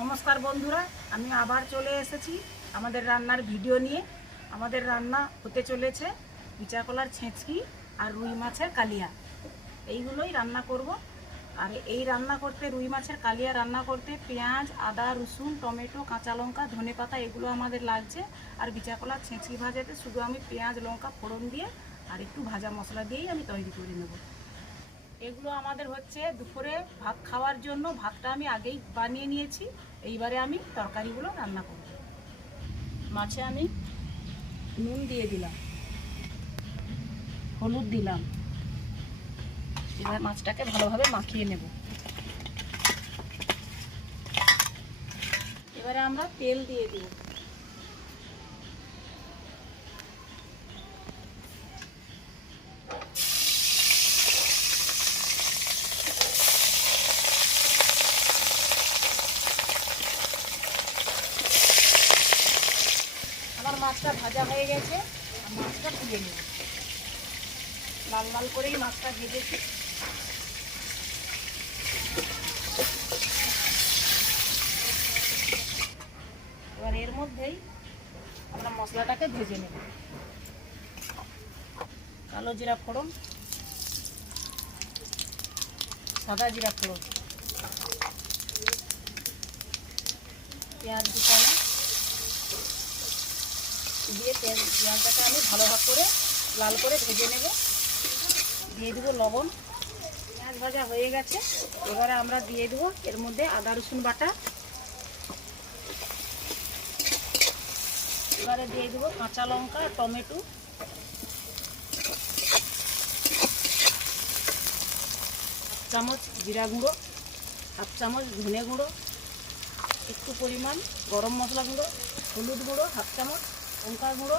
নমস্কার বন্ধুরা, আমি আবার চলে এসেছি আমাদের রান্নার ভিডিও নিয়ে। আমাদের রান্না হতে চলেছে বিচা কলার ছেঁচকি আর রুই মাছের কালিয়া। এইগুলোই রান্না করব। আর এই রান্না করতে, রুই মাছের কালিয়া রান্না করতে পেঁয়াজ, আদা, রসুন, টমেটো, কাঁচা লঙ্কা, ধনেপাতা এগুলো আমাদের লাগছে। আর বিচা কলার ছেঁচকি ভাজাতে শুধু আমি পেঁয়াজ, লঙ্কা ফোড়ন দিয়ে আর একটু ভাজা মশলা দিয়েই আমি তৈরি করে নেব। এগুলো আমাদের হচ্ছে দুপুরে ভাত খাওয়ার জন্য। ভাতটা আমি আগেই বানিয়ে নিয়েছি। এইবারে আমি তরকারিগুলো রান্না করব। মাছে আমি নুন দিয়ে দিলাম, হলুদ দিলাম। এবার মাছটাকে ভালোভাবে মাখিয়ে নেব। এবারে আমরা তেল দিয়ে দেব। আমার মাছটা ভাজা হয়ে গেছে, মাছটা ভেজে নেব। লাল লাল করেই মাছটা ভেজেছি। এবার এর মধ্যেই আমরা মশলাটাকে ভেজে নেব। কালো জিরা ফোড়ন, সাদা জিরা ফোড়ন, পেঁয়াজ দুটানা দিয়ে পেঁয়াজটাকে আমি ভালোভাবে করে লাল করে ভেজে নেব। দিয়ে দেবো লবণ। পেঁয়াজ ভাজা হয়ে গেছে, এবারে আমরা দিয়ে দেবো এর মধ্যে আদা রসুন বাটা। এবারে দিয়ে দেবো কাঁচা লঙ্কা, টমেটো, চামচ জিরা গুঁড়ো, হাফ চামচ ধনে গুঁড়ো, একটু পরিমাণ গরম মশলা গুঁড়ো, হলুদ গুঁড়ো হাফ চামচ, লঙ্কা গুঁড়ো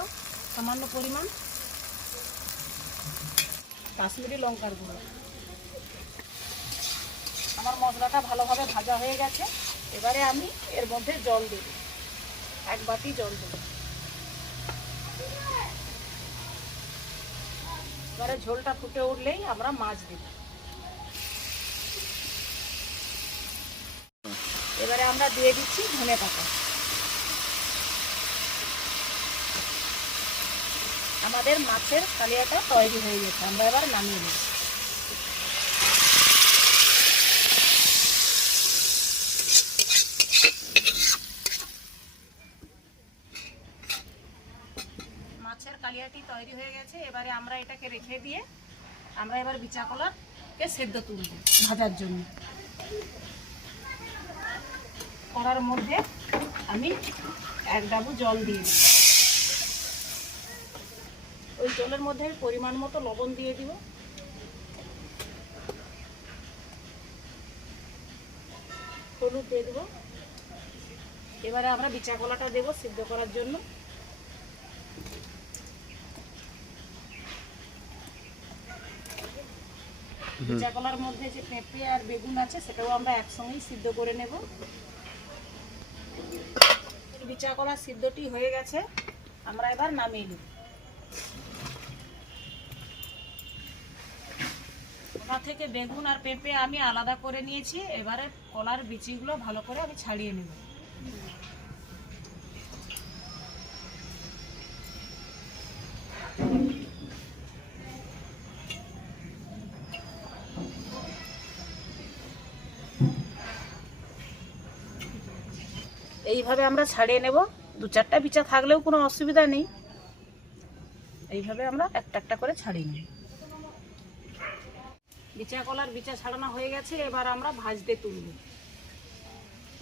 সামান্য পরিমাণ, কাশ্মীরি লঙ্কার গুঁড়ো। আমার মশলাটা ভালোভাবে ভাজা হয়ে গেছে। এবারে আমি এর মধ্যে জল দেব, 1 বাটি জল দেব। এবারে ঝোলটা ফুটে উঠলেই আমরা মাছ দেব। এবারে আমরা দিয়ে দিচ্ছি ধনেপাতা। আমাদের মাছের কালিয়াটা তৈরি হয়ে গেছে, আমরা এবার নামিয়ে নেব। মাছের কালিয়াটি তৈরি হয়ে গেছে। এবারে আমরা এটাকে রেখে দিয়ে আমরা এবার বিচা কলারকে সেদ্ধ তুলব ভাজার জন্য। কড়ার মধ্যে আমি 1 ডাবু জল দিয়ে দিই। ওই জলের মধ্যে পরিমাণ মতো লবণ দিয়ে দিব। হলুদ দিয়ে দেবো। এবারে আমরা বিচা কলাটা দেবো সিদ্ধ করার জন্য। বিচা কলার মধ্যে যে পেঁপে আর বেগুন আছে সেটাও আমরা একসঙ্গেই সিদ্ধ করে নেব। বিচা কলার সিদ্ধটি হয়ে গেছে, আমরা এবার নামিয়ে নেব। ওটা থেকে বেগুন আর পেঁপে আমি আলাদা করে নিয়েছি। এবারে কলার বিচিগুলো ভালো করে আমি ছাড়িয়ে নেব। এইভাবে আমরা ছাড়িয়ে নেব। 2-4টা বিচা থাকলেও কোনো অসুবিধা নেই। এইভাবে আমরা একটা একটা করে ছাড়িয়ে নেব। বিচা কলার বিচা ছাড়ানো হয়ে গেছে, এবার আমরা ভাজতে তুলব।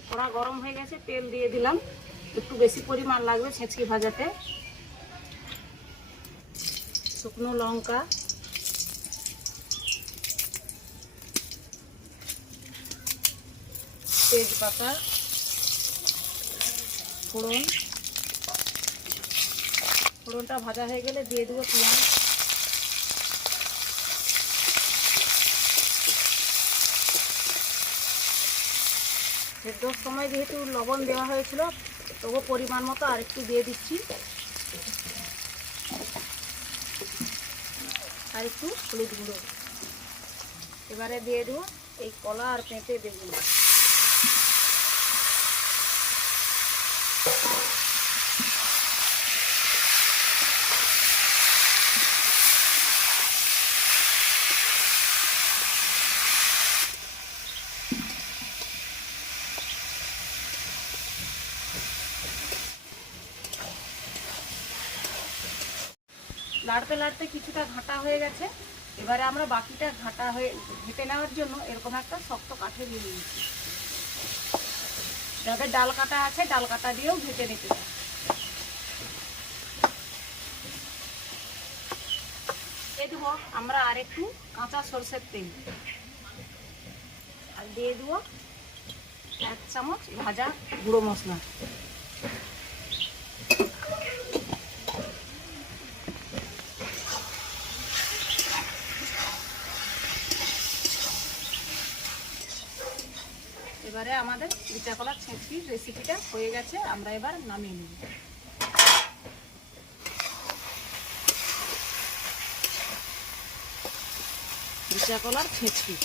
কড়া গরম হয়ে গেছে, তেল দিয়ে দিলাম। একটু বেশি পরিমাণ লাগবে ছেঁচকি ভাজাতে। শুকনো লঙ্কা, তেজপাতা, ফোড়ন। ফোড়নটা ভাজা হয়ে গেলে দিয়ে দেবো পেঁয়াজ। সেদ্ধর সময় যেহেতু লবণ দেওয়া হয়েছিল, তবু পরিমাণ মতো আরেকটু দিয়ে দিচ্ছি। আর একটু হলুদ গুঁড়ো। এবারে দিয়ে দেবো এই কলা আর পেঁপে বেগুন। লাড়তে লাড়তে কিছুটা ঘাটা হয়ে গেছে। এবারে আমরা বাকিটা ঘেটে নেওয়ার জন্য এরকম একটা শক্ত কাঠে দিয়ে নিয়েছি। যাদের ডাল কাটা আছে ডাল কাটা দিয়েও ঘেটে নিতে পারে। দিয়ে দেবো আমরা আর একটু কাঁচা সরষের তেল, আর দিয়ে দেবো 1 চামচ ভাজা গুঁড়ো মশলা। এবারে আমাদের বিচা কলার ছেঁচকির রেসিপিটা হয়ে গেছে, আমরা এবার নামিয়ে নেব। বিচা কলার ছেঁচকি।